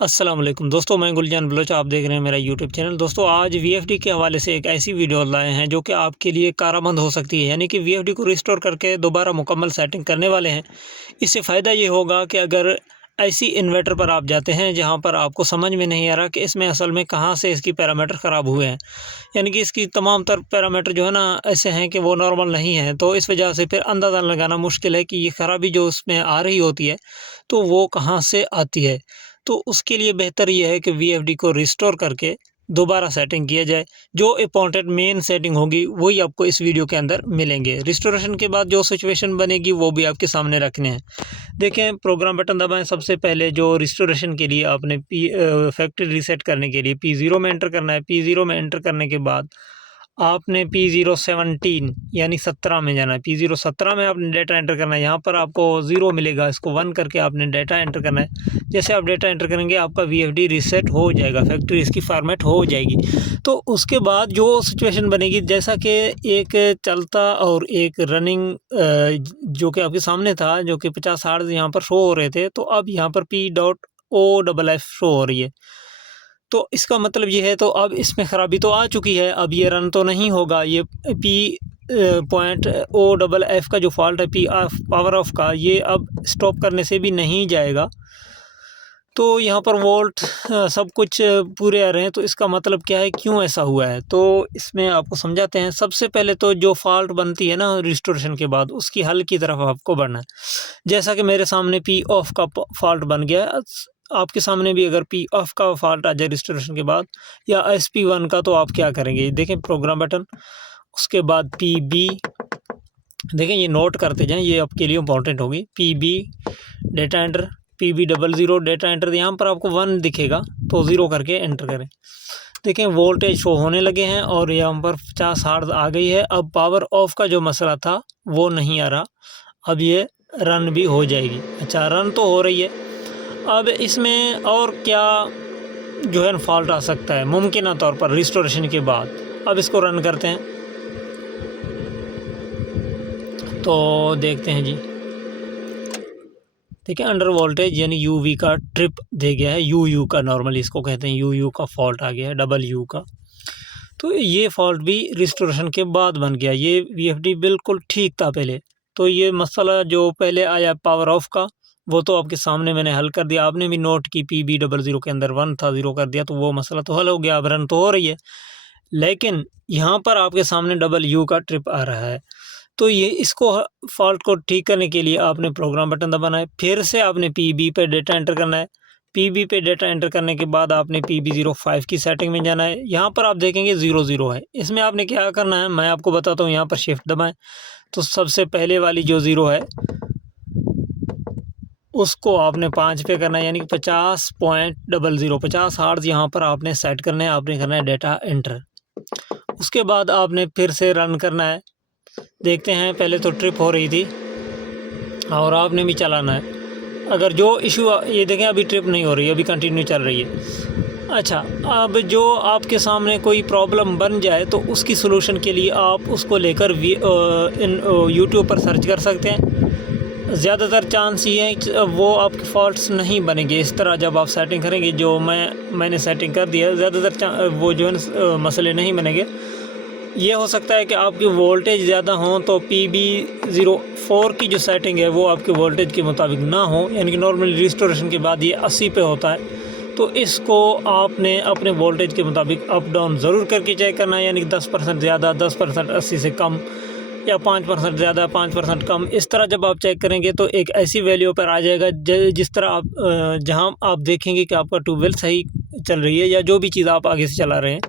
अस्सलाम वालेकुम दोस्तों, मैं गुलजान बलोच, आप देख रहे हैं मेरा यूट्यूब चैनल। दोस्तों, आज वीएफडी के हवाले से एक ऐसी वीडियो लाए हैं जो कि आपके लिए कारआमद हो सकती है। यानी कि वीएफडी को रिस्टोर करके दोबारा मुकम्मल सेटिंग करने वाले हैं। इससे फ़ायदा ये होगा कि अगर ऐसी इन्वर्टर पर आप जाते हैं जहां पर आपको समझ में नहीं आ रहा कि इसमें असल में कहां से इसकी पैरामीटर ख़राब हुए हैं, यानी कि इसकी तमाम तर पैरामीटर जो है ना ऐसे हैं कि वो नॉर्मल नहीं है, तो इस वजह से फिर अंदाज़ा लगाना मुश्किल है कि ये ख़राबी जो उसमें आ रही होती है तो वो कहाँ से आती है। तो उसके लिए बेहतर ये है कि वीएफडी को रिस्टोर करके दोबारा सेटिंग किया जाए। जो इम्पोर्टेंट मेन सेटिंग होगी वही आपको इस वीडियो के अंदर मिलेंगे। रिस्टोरेशन के बाद जो सिचुएशन बनेगी वो भी आपके सामने रखने हैं। देखें, प्रोग्राम बटन दबाएं। सबसे पहले जो रिस्टोरेशन के लिए आपने फैक्ट्री रीसेट करने के लिए P0 में एंटर करना है। P0 में एंटर करने के बाद आपने P0 17 यानी 17 में जाना है। P0 17 में आपने डेटा एंटर करना है। यहाँ पर आपको 0 मिलेगा, इसको 1 करके आपने डेटा एंटर करना है। जैसे आप डेटा एंटर करेंगे आपका वीएफडी रीसेट हो जाएगा, फैक्ट्री इसकी फॉर्मेट हो जाएगी। तो उसके बाद जो सिचुएशन बनेगी, जैसा कि एक चलता और एक रनिंग जो कि आपके सामने था, जो कि 50 हार्ट्ज यहाँ पर शो हो रहे थे, तो अब यहाँ पर P.OFF शो हो रही है। तो इसका मतलब ये है, तो अब इसमें ख़राबी तो आ चुकी है, अब ये रन तो नहीं होगा। ये P.OFF का जो फॉल्ट है, पावर ऑफ का, ये अब स्टॉप करने से भी नहीं जाएगा। तो यहाँ पर वोल्ट सब कुछ पूरे आ रहे हैं। तो इसका मतलब क्या है, क्यों ऐसा हुआ है, तो इसमें आपको समझाते हैं। सबसे पहले तो जो फॉल्ट बनती है ना रिस्टोरेशन के बाद, उसकी हल की तरफ आपको बढ़ना है। जैसा कि मेरे सामने P ऑफ का फॉल्ट बन गया, आपके सामने भी अगर P ऑफ का फॉल्ट आ जाए रिस्टोरेशन के बाद, या SP1 का, तो आप क्या करेंगे। देखें प्रोग्राम बटन, उसके बाद PB, देखें ये नोट करते जाएं, ये आपके लिए इंपॉर्टेंट होगी। PB data enter, PB00 data enter, यहाँ पर आपको 1 दिखेगा तो 0 करके एंटर करें। देखें वोल्टेज शो होने लगे हैं और यहाँ पर 50 हार्ट्ज आ गई है। अब पावर ऑफ का जो मसला था वो नहीं आ रहा, अब ये रन भी हो जाएगी। अच्छा, रन तो हो रही है। अब इसमें और क्या जो है फॉल्ट आ सकता है मुमकिन तौर पर रिस्टोरेशन के बाद। अब इसको रन करते हैं तो देखते हैं जी। ठीक है, अंडर वोल्टेज यानी यूवी का ट्रिप दे गया है, यूयू का, नॉर्मली इसको कहते हैं यूयू का फॉल्ट आ गया है, डबल यू का। तो ये फॉल्ट भी रिस्टोरेशन के बाद बन गया। ये वीएफडी बिल्कुल ठीक था पहले। तो ये मसला जो पहले आया पावर ऑफ का, वो तो आपके सामने मैंने हल कर दिया। आपने भी नोट की PB00 के अंदर 1 था, 0 कर दिया, तो वो मसला तो हल हो गया, अब रन तो हो रही है। लेकिन यहाँ पर आपके सामने डबल यू का ट्रिप आ रहा है। तो ये इसको फॉल्ट को ठीक करने के लिए आपने प्रोग्राम बटन दबाना है। फिर से आपने PB पे डेटा एंटर करना है। PB पे डेटा एंटर करने के बाद आपने PB05 की सेटिंग में जाना है। यहाँ पर आप देखेंगे 00 है। इसमें आपने क्या करना है मैं आपको बताता हूँ। यहाँ पर शिफ्ट दबाएं तो सबसे पहले वाली जो 0 है उसको आपने 5 पे करना है, यानी कि 50.00 50 हार्ट्ज यहाँ पर आपने सेट करना है। आपने करना है डेटा एंटर। उसके बाद आपने फिर से रन करना है। देखते हैं, पहले तो ट्रिप हो रही थी और आपने भी चलाना है। अगर जो इशू, ये देखें अभी ट्रिप नहीं हो रही, अभी कंटिन्यू चल रही है। अच्छा, अब जो आपके सामने कोई प्रॉब्लम बन जाए तो उसकी सलूशन के लिए आप उसको लेकर यूट्यूब पर सर्च कर सकते हैं। ज़्यादातर चांस ये है कि वो आपके फॉल्ट्स नहीं बनेंगे इस तरह जब आप सेटिंग करेंगे। जो मैंने सेटिंग कर दिया, ज़्यादातर वो जो है मसले नहीं बनेंगे। ये हो सकता है कि आपकी वोल्टेज ज़्यादा हो तो PB04 की जो सेटिंग है वो आपके वोल्टेज के मुताबिक ना हो, यानी कि नॉर्मल रिस्टोरेशन के बाद ये 80 पे होता है। तो इसको आपने अपने वोल्टेज के मुताबिक अप डाउन ज़रूर करके चेक करना है, यानी कि 10% ज़्यादा, 10% 80 से कम, या 5% ज़्यादा, 5% कम। इस तरह जब आप चेक करेंगे तो एक ऐसी वैल्यू पर आ जाएगा जिस तरह आप जहाँ आप देखेंगे कि आपका ट्यूबवेल सही चल रही है या जो भी चीज़ आप आगे से चला रहे हैं।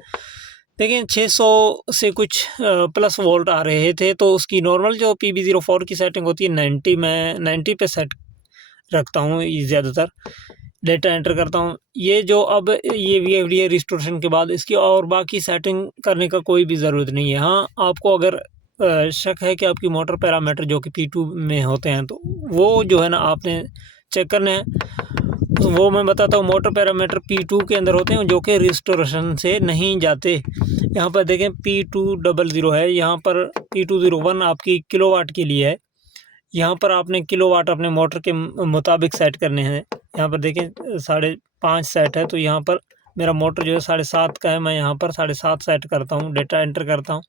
लेकिन 600 से कुछ प्लस वोल्ट आ रहे थे, तो उसकी नॉर्मल जो PB04 की सेटिंग होती है 90, मैं 90 पे सेट रखता हूँ। ज़्यादातर डेटा एंटर करता हूँ। ये जो अब ये वीएफडी रिस्टोरेशन के बाद इसकी और बाकी सेटिंग करने का कोई भी ज़रूरत नहीं है। हाँ, आपको अगर शक है कि आपकी मोटर पैरामीटर जो कि P2 में होते हैं, तो वो जो है ना आपने चेक करने हैं। तो वो मैं बताता हूँ। मोटर पैरामीटर P2 के अंदर होते हैं जो कि रिस्टोरेशन से नहीं जाते। यहाँ पर देखें P200 है, यहाँ पर P201 आपकी किलोवाट के लिए है। यहाँ पर आपने किलोवाट अपने मोटर के मुताबिक सेट करने हैं। यहाँ पर देखें 5 सेट है, तो यहाँ पर मेरा मोटर जो है 7.5 का है, मैं यहाँ पर 7.5 सेट करता हूँ, डेटा एंटर करता हूँ।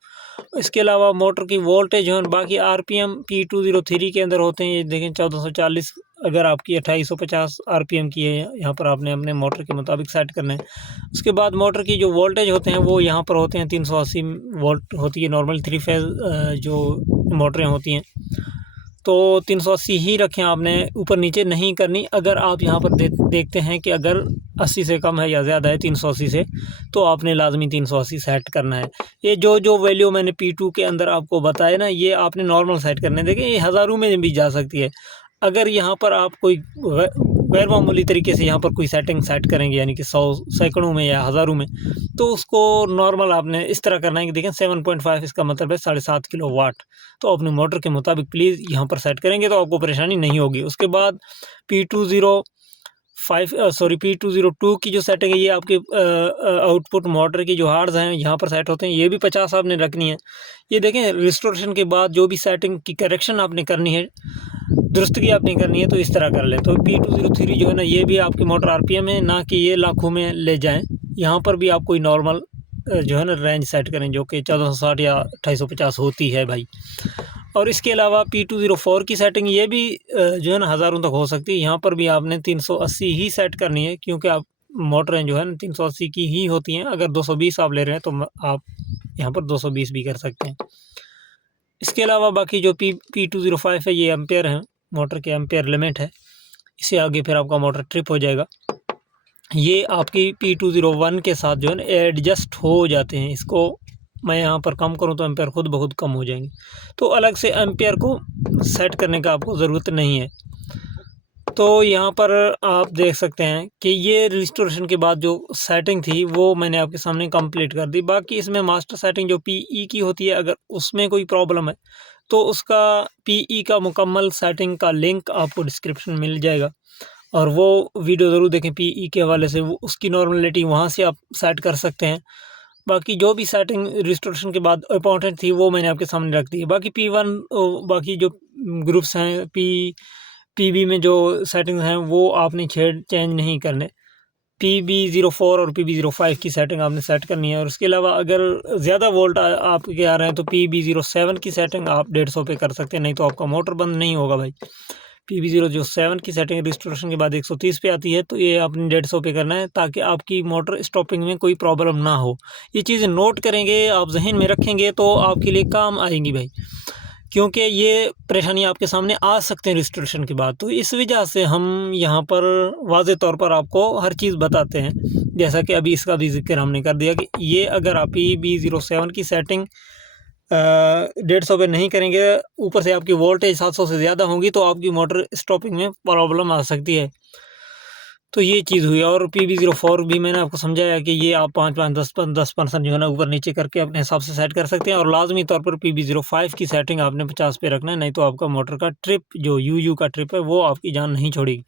इसके अलावा मोटर की वोल्टेज जो है बाकी आरपीएम P203 के अंदर होते हैं। ये देखें 1440, अगर आपकी 2850 आरपीएम की है, यहाँ पर आपने अपने मोटर के मुताबिक सेट करना है। उसके बाद मोटर की जो वोल्टेज होते हैं वो यहाँ पर होते हैं 380 वोल्ट होती है नॉर्मल 3 फेज़ जो मोटरें होती हैं, तो 380 ही रखें, आपने ऊपर नीचे नहीं करनी। अगर आप यहाँ पर देखते हैं कि अगर 80 से कम है या ज़्यादा है 380 से, तो आपने लाजमी 380 सेट करना है। ये जो वैल्यू मैंने P2 के अंदर आपको बताया ना, ये आपने नॉर्मल सेट करने। देखें ये हज़ारों में भी जा सकती है। अगर यहाँ पर आप कोई गैर मामूली तरीके से यहाँ पर कोई सेट करेंगे, यानी कि 100 सैकड़ों में या हज़ारों में, तो उसको नॉर्मल आपने इस तरह करना है कि देखें 7.5 इसका मतलब है 7.5 किलोवाट। तो अपने मोटर के मुताबिक प्लीज़ यहाँ पर सेट करेंगे तो आपको परेशानी नहीं होगी। उसके बाद P202 की जो सेटिंग है, ये आपके आउटपुट मोटर की जो हार्ड्स हैं यहाँ पर सेट होते हैं, ये भी 50 आपने रखनी है। ये देखें रिस्टोरेशन के बाद जो भी सेटिंग की करेक्शन आपने करनी है, दुरुस्तगी आपने करनी है, तो इस तरह कर लें। तो P203 जो है ना, ये भी आपकी मोटर आरपीएम है, ना कि ये लाखों में ले जाएं। यहाँ पर भी आप कोई नॉर्मल जो है ना रेंज सेट करें, जो कि 1460 या 2850 होती है भाई। और इसके अलावा P204 की सेटिंग ये भी जो है ना हज़ारों तक हो सकती है। यहाँ पर भी आपने 380 ही सेट करनी है, क्योंकि आप मोटरें जो है ना 380 की ही होती हैं। अगर 220 आप ले रहे हैं तो आप यहाँ पर 220 भी कर सकते हैं। इसके अलावा बाकी जो P205 है, ये एम्पेयर है, मोटर के एम्पेयर लिमिट है। इससे आगे फिर आपका मोटर ट्रिप हो जाएगा। ये आपकी P201 के साथ जो है ना एडजस्ट हो जाते हैं। इसको मैं यहाँ पर कम करूँ तो एम्पेयर खुद ब खुद कम हो जाएंगे, तो अलग से एम्पेयर को सेट करने का आपको ज़रूरत नहीं है। तो यहाँ पर आप देख सकते हैं कि ये रिस्टोरेशन के बाद जो सेटिंग थी वो मैंने आपके सामने कंप्लीट कर दी। बाकी इसमें मास्टर सेटिंग जो PE की होती है, अगर उसमें कोई प्रॉब्लम है तो उसका PE का मुकम्मल सेटिंग का लिंक आपको डिस्क्रिप्शन में मिल जाएगा, और वो वीडियो ज़रूर देखें PE के हवाले से। वो उसकी नॉर्मलिटी वहाँ से आप सेट कर सकते हैं। बाकी जो भी सेटिंग रिस्टोरेशन के बाद इम्पोर्टेंट थी वो मैंने आपके सामने रख दी है। बाकी P1 बाकी जो ग्रुप्स हैं PB में जो सेटिंग्स हैं वो आपने चेंज नहीं करने। PB04 और PB05 की सेटिंग आपने सेट करनी है। और उसके अलावा अगर ज़्यादा वोल्ट आपके आ रहे हैं तो PB07 की सेटिंग आप 150 पे कर सकते हैं, नहीं तो आपका मोटर बंद नहीं होगा भाई। PB07 की सेटिंग रिस्टोरेशन के बाद 130 पे आती है, तो ये आपने 150 पे करना है, ताकि आपकी मोटर स्टॉपिंग में कोई प्रॉब्लम ना हो। ये चीज़ें नोट करेंगे, आप जहन में रखेंगे तो आपके लिए काम आएंगी भाई, क्योंकि ये परेशानी आपके सामने आ सकते हैं रिस्टोरेशन के बाद। तो इस वजह से हम यहाँ पर वाज़े तौर पर आपको हर चीज़ बताते हैं। जैसा कि अभी इसका भी जिक्र हमने कर दिया कि ये अगर आप PB07 की सेटिंग 150 पे नहीं करेंगे, ऊपर से आपकी वोल्टेज 700 से ज़्यादा होगी, तो आपकी मोटर स्टॉपिंग में प्रॉब्लम आ सकती है। तो ये चीज़ हुई। और PB04 भी मैंने आपको समझाया कि ये आप 5-5, 10% जो है ना ऊपर नीचे करके अपने हिसाब से सेट कर सकते हैं। और लाजमी तौर पर PB05 की सेटिंग आपने 50 पे रखना है, नहीं तो आपका मोटर का ट्रिप जो UU का ट्रिप है वो आपकी जान नहीं छोड़ेगी।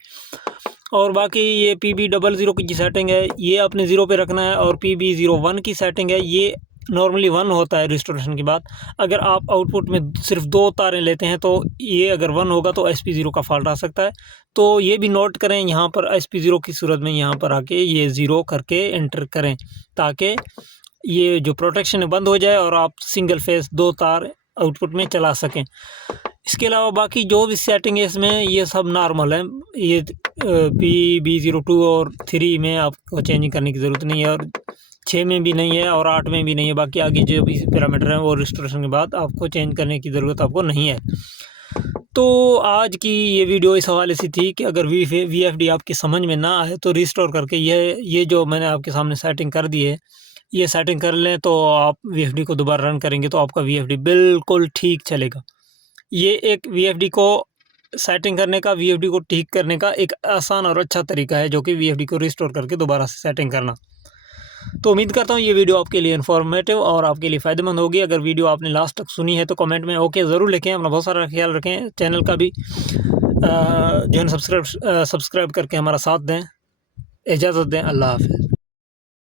और बाकी ये PB00 की सेटिंग है, ये आपने 0 पे रखना है। और PB01 की सेटिंग है, ये नॉर्मली 1 होता है रिस्टोरेशन के बाद। अगर आप आउटपुट में सिर्फ 2 तारें लेते हैं तो ये अगर 1 होगा तो SP0 का फॉल्ट आ सकता है। तो ये भी नोट करें, यहाँ पर SP0 की सूरत में यहाँ पर आके ये 0 करके एंटर करें, ताकि ये जो प्रोटेक्शन है बंद हो जाए और आप सिंगल फेस 2 तार आउटपुट में चला सकें। इसके अलावा बाकी जो भी सेटिंग है इसमें ये सब नॉर्मल है। ये PB02 और 3 में आपको चेंजिंग करने की ज़रूरत नहीं है, और 6 में भी नहीं है, और 8 में भी नहीं है। बाकी आगे जो भी पैरामीटर हैं वो रिस्टोरेशन के बाद आपको चेंज करने की ज़रूरत आपको नहीं है। तो आज की ये वीडियो इस हवाले से थी कि अगर VFD आपकी समझ में ना आए तो रिस्टोर करके ये जो मैंने आपके सामने सेटिंग कर दी है, ये सेटिंग कर लें, तो आप VFD को दोबारा रन करेंगे तो आपका VFD बिल्कुल ठीक चलेगा। ये एक VFD को सेटिंग करने का, VFD को ठीक करने का एक आसान और अच्छा तरीका है, जो कि VFD को रिस्टोर करके दोबारा से सेटिंग करना। तो उम्मीद करता हूँ ये वीडियो आपके लिए इन्फॉर्मेटिव और आपके लिए फ़ायदेमंद होगी। अगर वीडियो आपने लास्ट तक सुनी है तो कमेंट में ओके ज़रूर लिखें। अपना बहुत सारा ख्याल रखें। चैनल का भी जो है सब्सक्राइब करके हमारा साथ दें। इजाज़त दें। अल्लाह हाफ़िज़।